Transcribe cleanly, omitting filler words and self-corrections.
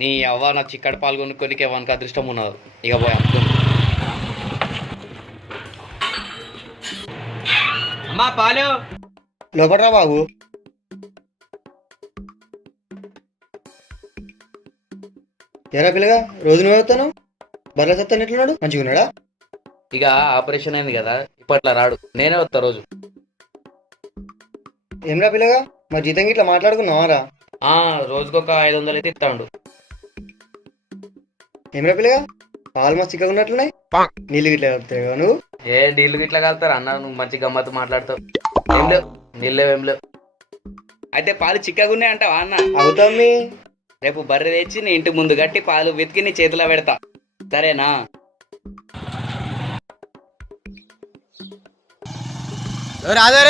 నీ అవ్వ నా చిక్కడి పాలు కొనుక్కోనికే వానికి అదృష్టం ఉన్నది. ఇక పోయి అమ్ముతుంది. అమ్మా పాలు లోపట్రా బాబు. ఎరా పిల్లగా రోజు నువ్వు అవుతాను బర్రెల సత్తాను ఎట్లున్నాడు మంచిగా ఉన్నాడా? ఇక ఆపరేషన్ అయింది కదా ఇప్పట్లా రాడు, నేనే వస్తా రోజు. ఏమరా పిల్లగా మరి జీతం ఇట్లా మాట్లాడుకున్నావారా? రోజుకొక 500 అయితే ఇస్తాడు. ఏమరా పిల్లగా పాలు మస్తు చిక్కగా ఉన్నట్లున్నాయి, నీళ్ళు గిట్లా కలుపుతాయి నువ్వు? ఏ నీళ్ళు గిట్లా కలుతారు అన్న, నువ్వు మంచి గమ్మత్తు మాట్లాడతావు. ఏం లేవు, నీళ్ళు లేవు, ఏం లేవు. అయితే పాలు చిక్కగా ఉన్నాయి అంటావా అన్న? అవుతామ్మి. రేపు బర్రె తెచ్చి నీ ఇంటి ముందు గట్టి పాలు వెతికి నీ చేతిలో పెడతా, సరేనా? రాజారే